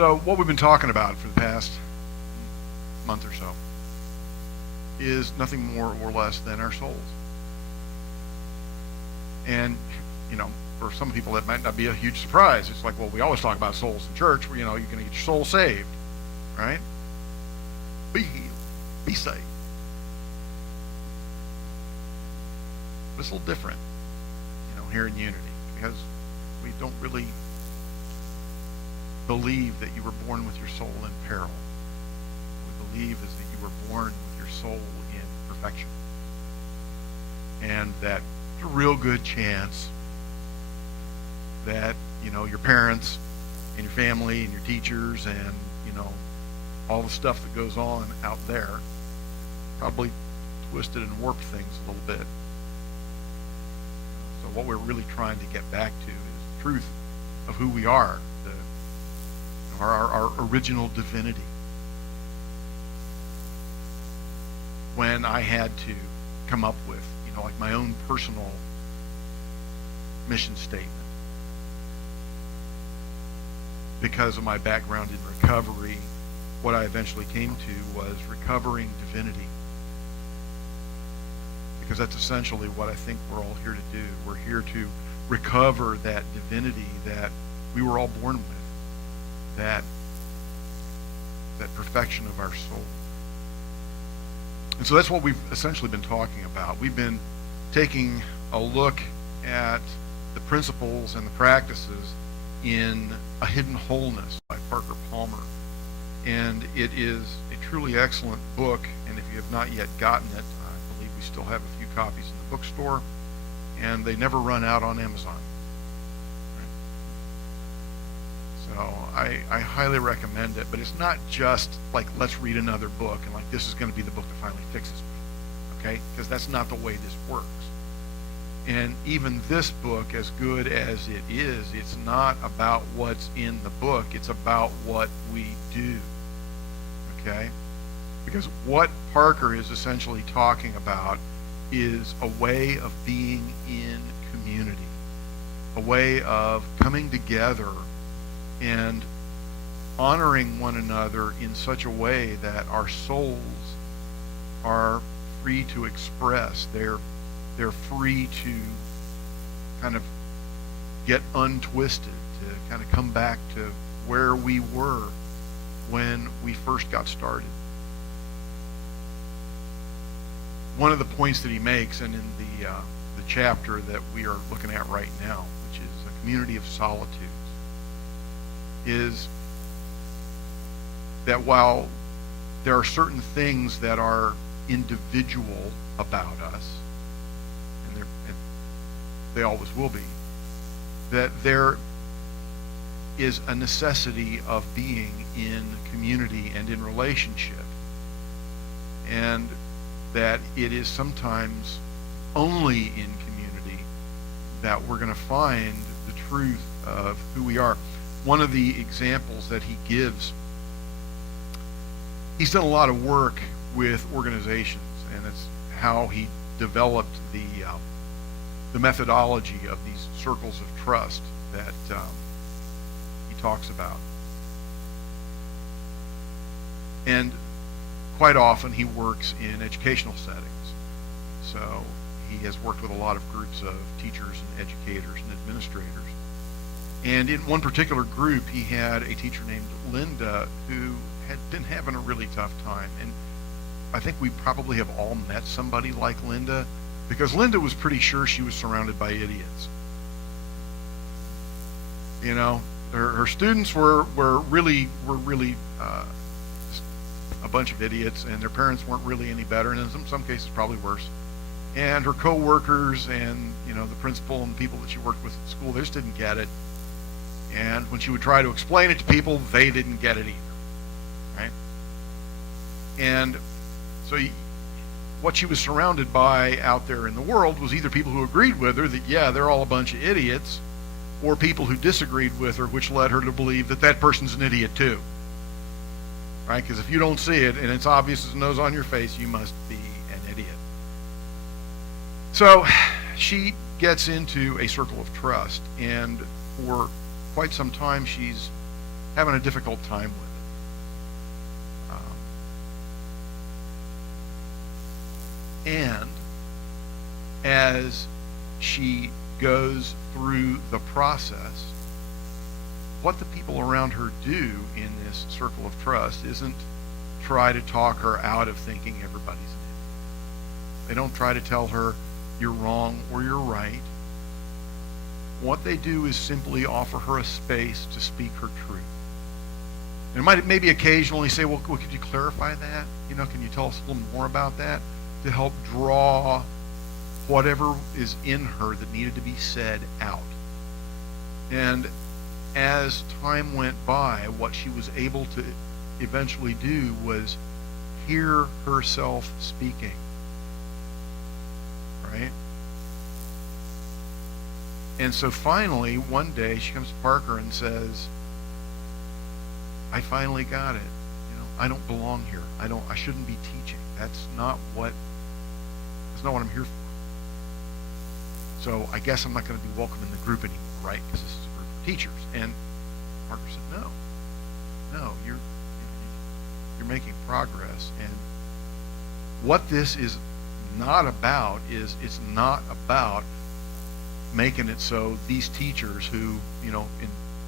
So what we've been talking about for the past month or so is nothing more or less than our souls. And, for some people that might not be a huge surprise. It's like, well, we always talk about souls in church. Where, you're going to get your soul saved, right? Be healed, be saved. But it's a little different, here in Unity, because we don't really believe that you were born with your soul in peril. What we believe is that you were born with your soul in perfection. And that there's a real good chance that, your parents and your family and your teachers and, all the stuff that goes on out there probably twisted and warped things a little bit. So what we're really trying to get back to is the truth of who we are, our original divinity. When I had to come up with, like my own personal mission statement, because of my background in recovery, what I eventually came to was recovering divinity. Because that's essentially what I think we're all here to do. We're here to recover that divinity that we were all born with, that perfection of our soul. And so that's what we've essentially been talking about. We've been taking a look at the principles and the practices in A Hidden Wholeness by Parker Palmer. And it is a truly excellent book, and if you have not yet gotten it, I believe we still have a few copies in the bookstore, and they never run out on Amazon. So I highly recommend it, but it's not just like, let's read another book and like this is going to be the book that finally fixes me, okay? Because that's not the way this works. And even this book, as good as it is, it's not about what's in the book, it's about what we do, okay? Because what Parker is essentially talking about is a way of being in community, a way of coming together and honoring one another in such a way that our souls are free to express. They're free to kind of get untwisted, to kind of come back to where we were when we first got started. One of the points that he makes, and in the chapter that we are looking at right now, which is a Community of Solitudes, is that while there are certain things that are individual about us, and they always will be, that there is a necessity of being in community and in relationship, and that it is sometimes only in community that we're going to find the truth of who we are. One of the examples that he gives, he's done a lot of work with organizations, and it's how he developed the methodology of these circles of trust that he talks about. And quite often he works in educational settings. So he has worked with a lot of groups of teachers and educators and administrators. And in one particular group, he had a teacher named Linda who had been having a really tough time. And I think we probably have all met somebody like Linda, because Linda was pretty sure she was surrounded by idiots. You know, her students were really a bunch of idiots, and their parents weren't really any better, and in some cases probably worse. And her co-workers and, the principal and the people that she worked with at school, they just didn't get it. And when she would try to explain it to people, they didn't get it either, right? And so what she was surrounded by out there in the world was either people who agreed with her that, yeah, they're all a bunch of idiots, or people who disagreed with her, which led her to believe that that person's an idiot too, right? Because if you don't see it and it's obvious as the nose on your face, you must be an idiot. So she gets into a circle of trust, and for quite some time she's having a difficult time with it. And as she goes through the process, what the people around her do in this circle of trust isn't try to talk her out of thinking everybody's an idiot. They don't try to tell her you're wrong or you're right. What they do is simply offer her a space to speak her truth. And it might maybe occasionally say, well, could you clarify that? Can you tell us a little more about that? To help draw whatever is in her that needed to be said out. And as time went by, what she was able to eventually do was hear herself speaking. Right? And so finally, one day, she comes to Parker and says, I finally got it. I don't belong here. I shouldn't be teaching. That's not what I'm here for. So I guess I'm not going to be welcome in the group anymore, right? Because this is a group of teachers. And Parker said, no, you're making progress. And what this is not about is it's not about making it so these teachers who, in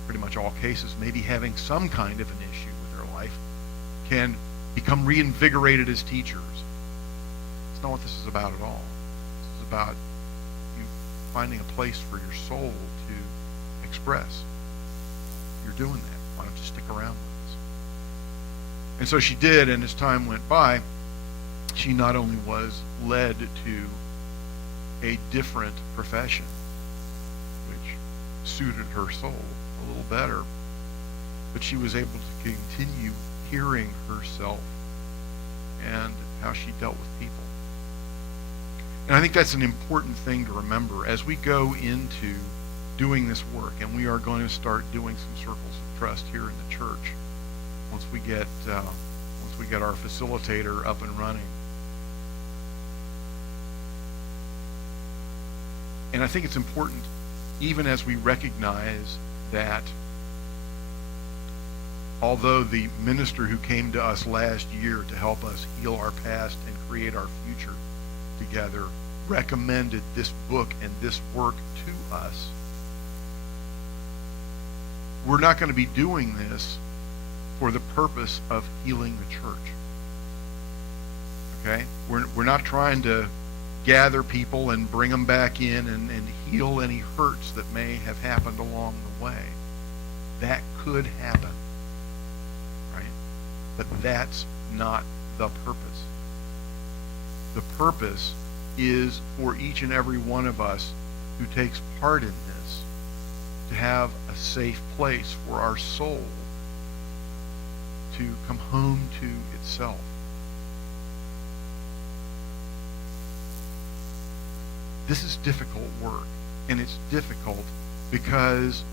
pretty much all cases, may be having some kind of an issue with their life, can become reinvigorated as teachers. It's not what this is about at all. This is about you finding a place for your soul to express. You're doing that. Why don't you stick around with us? And so she did, and as time went by, she not only was led to a different profession, which suited her soul a little better, but she was able to continue hearing herself and how she dealt with people. And I think that's an important thing to remember as we go into doing this work, and we are going to start doing some circles of trust here in the church once we get our facilitator up and running. And I think it's important, even as we recognize that although the minister who came to us last year to help us heal our past and create our future together recommended this book and this work to us, we're not going to be doing this for the purpose of healing the church. Okay? We're not trying to gather people and bring them back in and heal any hurts that may have happened along the way. That could happen, right? But that's not the purpose. The purpose is for each and every one of us who takes part in this to have a safe place for our soul to come home to itself. This is difficult work, and it's difficult because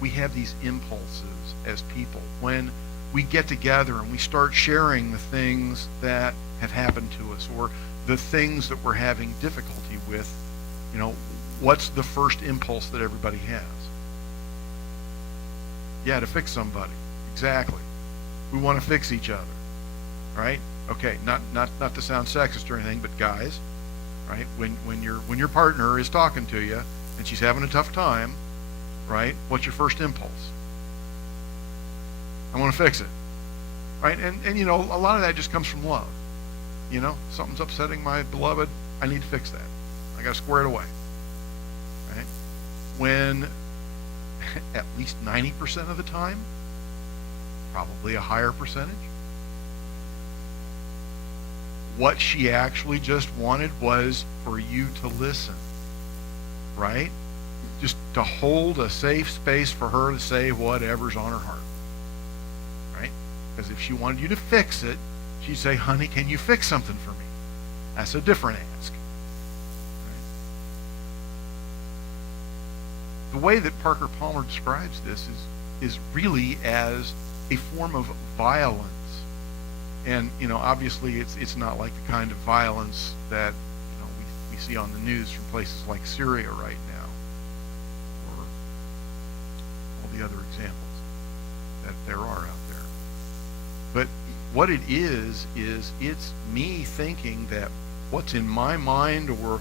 we have these impulses as people. When we get together and we start sharing the things that have happened to us or the things that we're having difficulty with, what's the first impulse that everybody has? Yeah, to fix somebody. Exactly. We want to fix each other, right? Okay, not to sound sexist or anything, but guys, right? When your partner is talking to you and she's having a tough time, right? What's your first impulse? I want to fix it, right? And a lot of that just comes from love. Something's upsetting my beloved. I need to fix that. I got to square it away, right? When at least 90% of the time, probably a higher percentage, what she actually just wanted was for you to listen, right? Just to hold a safe space for her to say whatever's on her heart, right? Because if she wanted you to fix it, she'd say, honey, can you fix something for me? That's a different ask. Right? The way that Parker Palmer describes this is really as a form of violence. And, obviously it's not like the kind of violence that, we see on the news from places like Syria right now, or all the other examples. that there are out there. But what it is it's me thinking that what's in my mind, or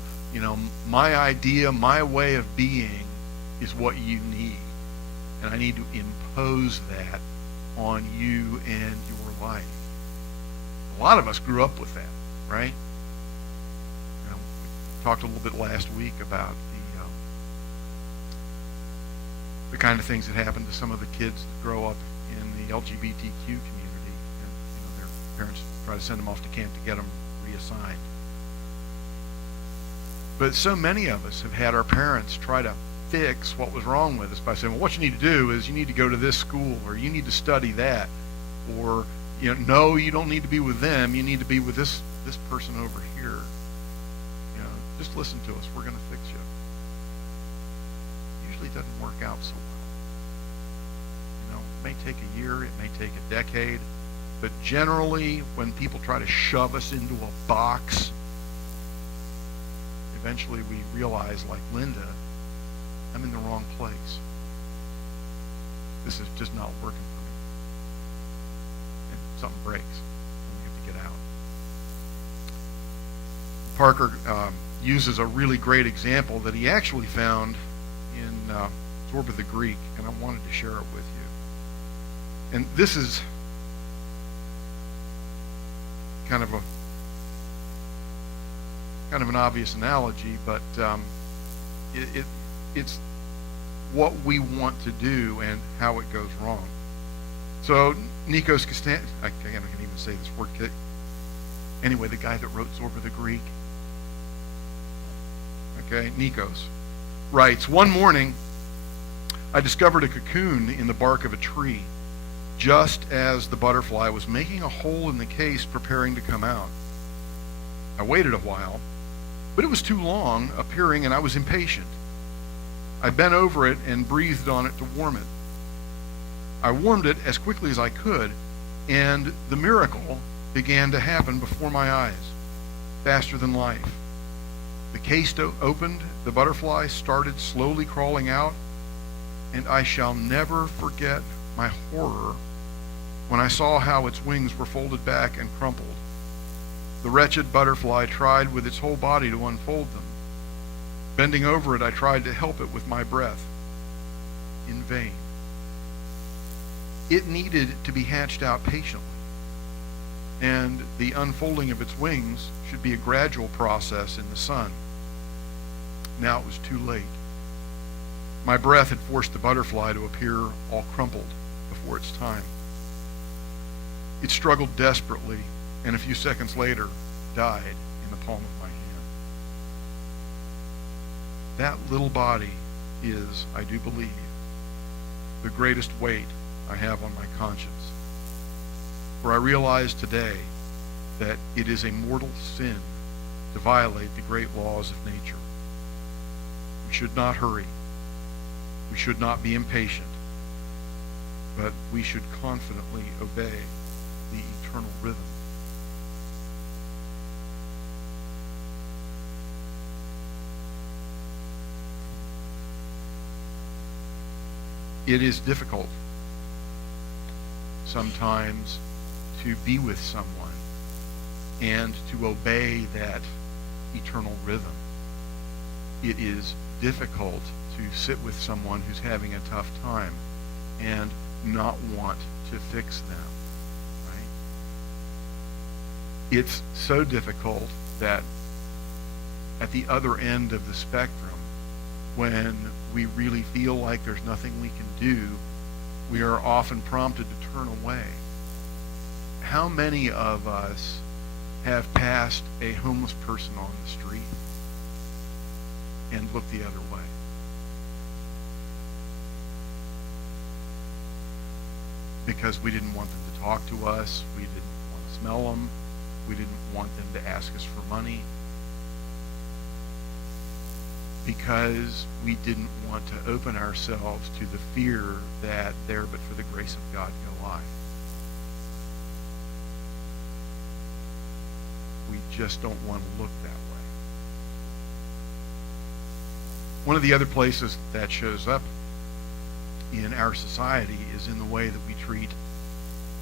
my idea, my way of being is what you need, and I need to impose that on you and your life. A lot of us grew up with that, right? We talked a little bit last week about the kind of things that happen to some of the kids that grow up in the LGBTQ community, and their parents try to send them off to camp to get them reassigned. But so many of us have had our parents try to fix what was wrong with us by saying, well, what you need to do is you need to go to this school, or you need to study that, or no, you don't need to be with them, you need to be with this person over here. Just listen to us, we're going to fix you. Usually it doesn't work out so well. It may take a year, it may take a decade, but generally when people try to shove us into a box, eventually we realize, like Linda, I'm in the wrong place. This is just not working for me. And something breaks, and we have to get out. Parker uses a really great example that he actually found in Zorba the Greek, and I wanted to share it with you. And this is kind of an obvious analogy, but it's what we want to do and how it goes wrong. So Nikos Kastan, I can't even say this word. Anyway, the guy that wrote Zorba the Greek, Nikos, writes, one morning I discovered a cocoon in the bark of a tree, just as the butterfly was making a hole in the case preparing to come out. I waited a while, but it was too long appearing, and I was impatient. I bent over it and breathed on it to warm it. I warmed it as quickly as I could, and the miracle began to happen before my eyes, faster than life. The case opened, the butterfly started slowly crawling out, and I shall never forget my horror when I saw how its wings were folded back and crumpled. The wretched butterfly tried with its whole body to unfold them. Bending over it, I tried to help it with my breath. In vain. It needed to be hatched out patiently, and the unfolding of its wings should be a gradual process in the sun. Now it was too late. My breath had forced the butterfly to appear all crumpled before its time. It struggled desperately, and a few seconds later died in the palm of my hand. That little body is, I do believe, the greatest weight I have on my conscience. For I realize today that it is a mortal sin to violate the great laws of nature. We should not hurry. We should not be impatient, but we should confidently obey the eternal rhythm. It is difficult sometimes to be with someone and to obey that eternal rhythm. It is difficult to sit with someone who's having a tough time and not want to fix them, right? It's so difficult that at the other end of the spectrum, when we really feel like there's nothing we can do, we are often prompted to turn away. How many of us have passed a homeless person on the street and looked the other way? Because we didn't want them to talk to us, we didn't want to smell them, we didn't want them to ask us for money, because we didn't want to open ourselves to the fear that there but for the grace of God go I. We just don't want to look that way. One of the other places that shows up in our society is in the way that we treat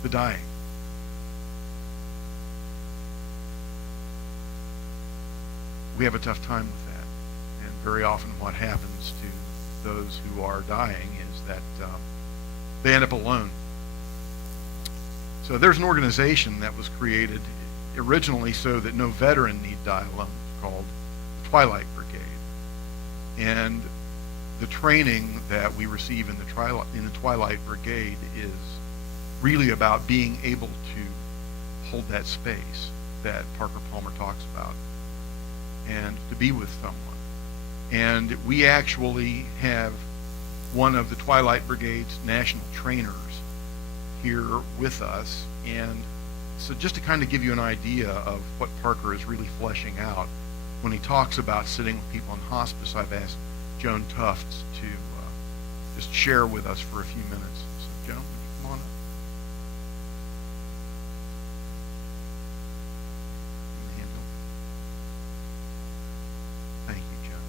the dying. We have a tough time with that, and very often what happens to those who are dying is that they end up alone. So there's an organization that was created originally so that no veteran need die alone, called the Twilight Brigade. And the training that we receive in the Twilight Brigade is really about being able to hold that space that Parker Palmer talks about, and to be with someone. And we actually have one of the Twilight Brigade's national trainers here with us. And so just to kind of give you an idea of what Parker is really fleshing out, when he talks about sitting with people in hospice, I've asked Joan Tufts to just share with us for a few minutes. So Joan, would you come on up? Thank you, Joan.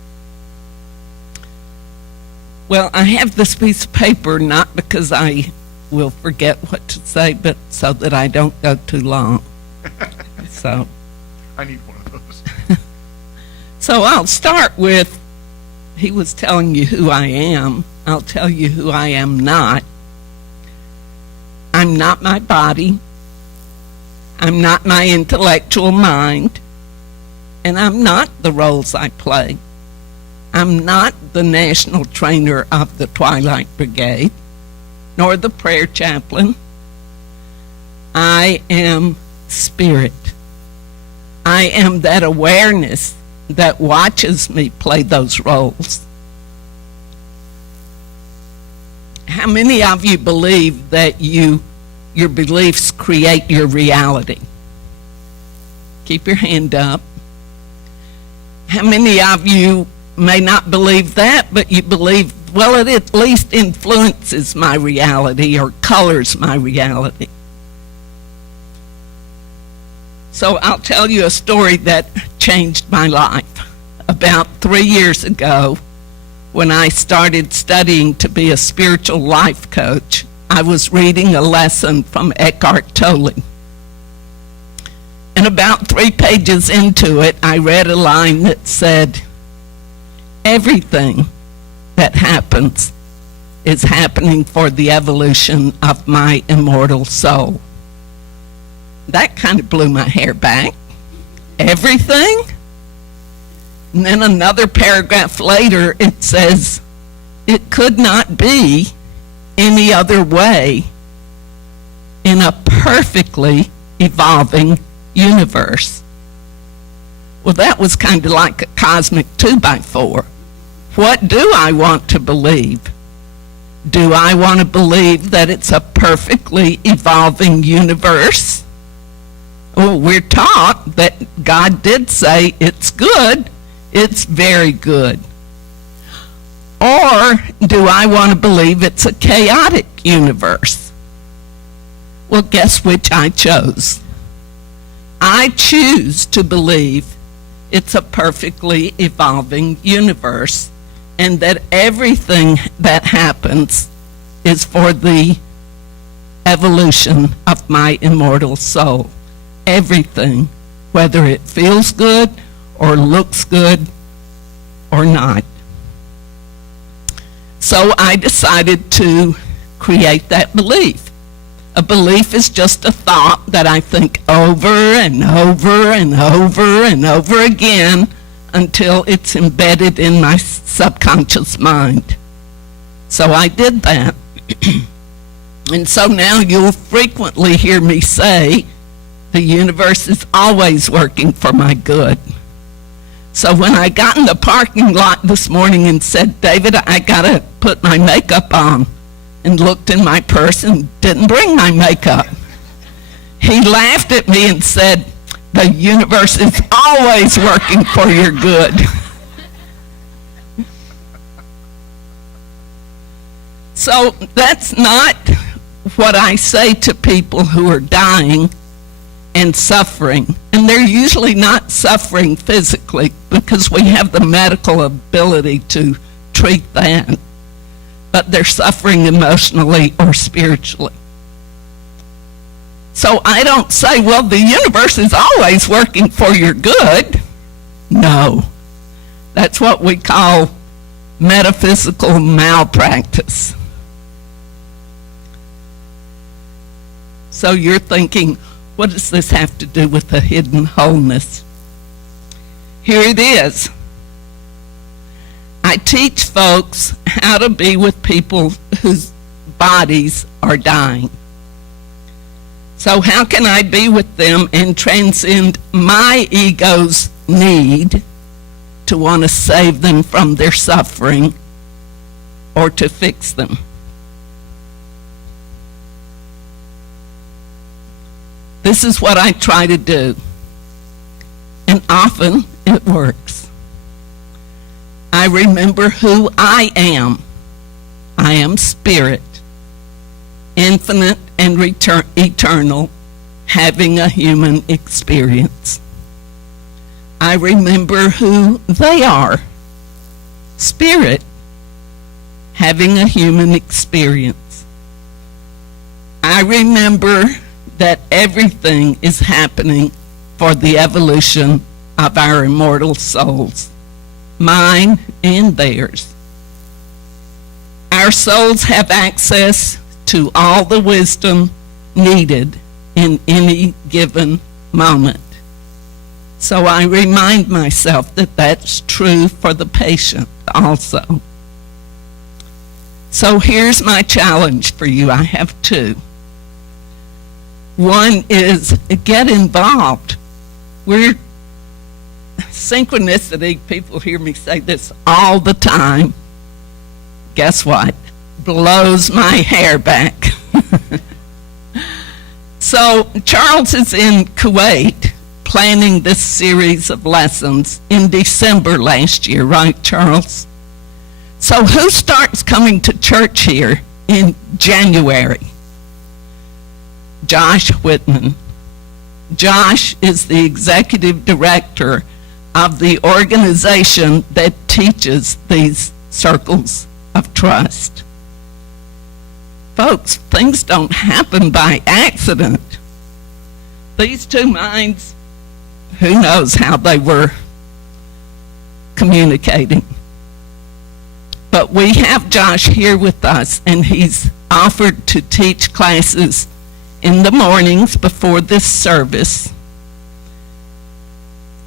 Well, I have this piece of paper not because I will forget what to say, but so that I don't go too long. So I need one of those. So I'll start with, he was telling you who I am. I'll tell you who I am not. I'm not my body. I'm not my intellectual mind. And I'm not the roles I play. I'm not the national trainer of the Twilight Brigade, nor the prayer chaplain. I am spirit. I am that awareness that watches me play those roles. How many of you believe that your beliefs create your reality? Keep your hand up. How many of you may not believe that, but you believe, well, it at least influences my reality or colors my reality? So I'll tell you a story that changed my life. About 3 years ago, when I started studying to be a spiritual life coach, I was reading a lesson from Eckhart Tolle. And about 3 pages into it, I read a line that said, everything that happens is happening for the evolution of my immortal soul. That kind of blew my hair back. Everything? And then another paragraph later, it says, it could not be any other way in a perfectly evolving universe. Well, that was kind of like a cosmic 2x4. What do I want to believe? Do I want to believe that it's a perfectly evolving universe? Oh, we're taught that God did say it's good, it's very good. Or do I want to believe it's a chaotic universe? Well, guess which I chose? I choose to believe it's a perfectly evolving universe, and that everything that happens is for the evolution of my immortal soul. Everything, whether it feels good or looks good or not. So I decided to create that belief. A belief is just a thought that I think over and over and over and over again until it's embedded in my subconscious mind. So I did that. And so now you'll frequently hear me say, the universe is always working for my good. So when I got in the parking lot this morning and said, David, I gotta put my makeup on, and looked in my purse and didn't bring my makeup, he laughed at me and said, the universe is always working for your good. So that's not what I say to people who are dying and suffering. And they're usually not suffering physically because we have the medical ability to treat that. but they're suffering emotionally or spiritually. So I don't say, well, the universe is always working for your good. No. That's what we call metaphysical malpractice. So you're thinking, what does this have to do with the hidden wholeness? Here it is. I teach folks how to be with people whose bodies are dying. So how can I be with them and transcend my ego's need to want to save them from their suffering or to fix them? This is what I try to do, and often it works. I remember who I am. I am spirit, infinite and eternal, having a human experience. I remember who they are, spirit, having a human experience. I remember that everything is happening for the evolution of our immortal souls, mine and theirs. Our souls have access to all the wisdom needed in any given moment. So I remind myself that that's true for the patient also. So here's my challenge for you. I have two. One is get involved. We're synchronicity, people hear me say this all the time. Guess what? Blows my hair back. So Charles is in Kuwait planning this series of lessons in December last year, right, Charles? So who starts coming to church here in January? Josh Whitman. Josh is the executive director of the organization that teaches these circles of trust. Folks, things don't happen by accident. These two minds, who knows how they were communicating. But we have Josh here with us, and he's offered to teach classes in the mornings before this service.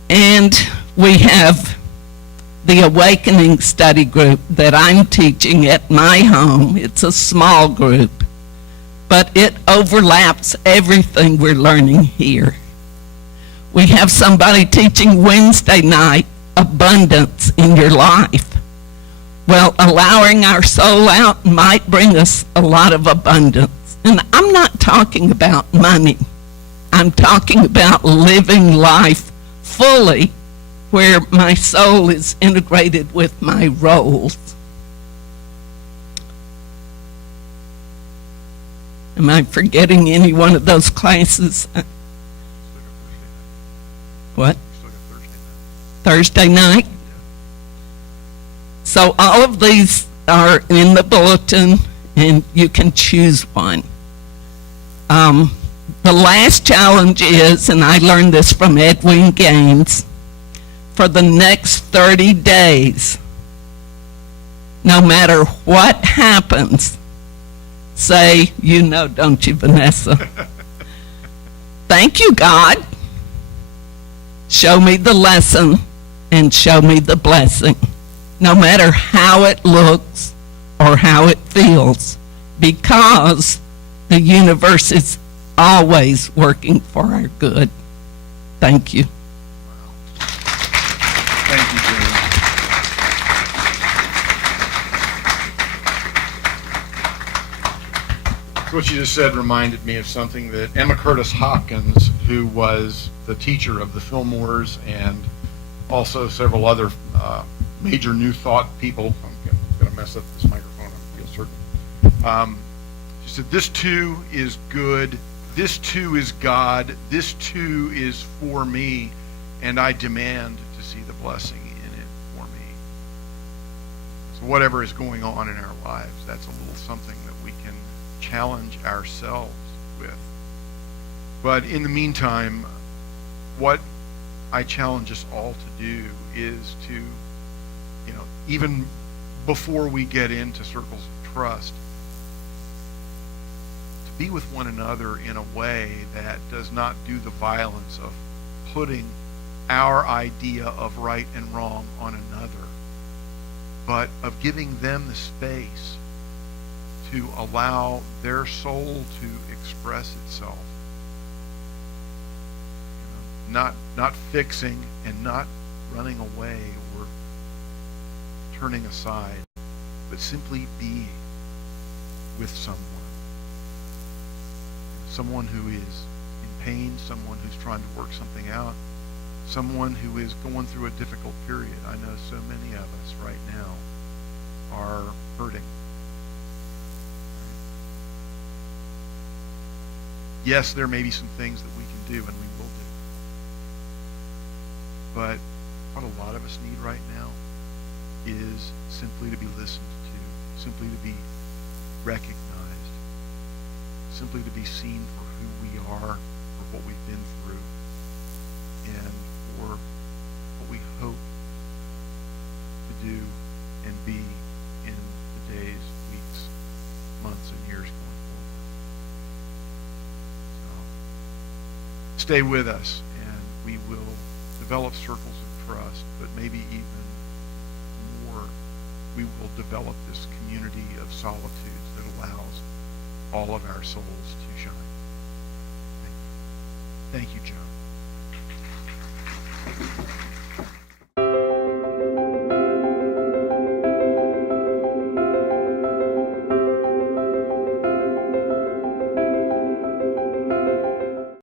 And we have the Awakening Study Group that I'm teaching at my home. It's a small group, but it overlaps everything we're learning here. We have somebody teaching Wednesday night, abundance in your life. Well, allowing our soul out might bring us a lot of abundance. And I'm not talking about money. I'm talking about living life fully, where my soul is integrated with my roles. Am I forgetting any one of those classes? What? Thursday night? So all of these are in the bulletin, and you can choose one. The last challenge is, and I learned this from Edwin Gaines, for the next 30 days, no matter what happens, say, you know, don't you, Vanessa? Thank you, God. Show me the lesson and show me the blessing, no matter how it looks or how it feels, because the universe is always working for our good. Thank you. Thank you, Jane. What you just said reminded me of something that Emma Curtis Hopkins, who was the teacher of the Fillmores and also several other major New Thought people. I'm going to mess up this microphone, I feel certain. She said, this too is good, this too is God, this too is for me, and I demand to see the blessing in it for me. That's So whatever is going on in our lives, that's a little something that we can challenge ourselves with. But in the meantime, what I challenge us all to do is to, even before we get into circles of trust, to be with one another in a way that does not do the violence of putting our idea of right and wrong on another, but of giving them the space to allow their soul to express itself. Not fixing and not running away or turning aside, but simply being with someone who is in pain, someone who's trying to work something out, someone who is going through a difficult period. I know so many of us right now are hurting. Yes, there may be some things that we can do, and we will do. But what a lot of us need right now is simply to be listened to, simply to be recognized, simply to be seen for who we are, for what we've been through, and for what we hope to do and be in the days, weeks, months, and years going forward. So, stay with us, and we will develop circles of trust, but maybe even more, we will develop this community of solitudes that allows all of our souls to shine. Thank you. Thank you, John.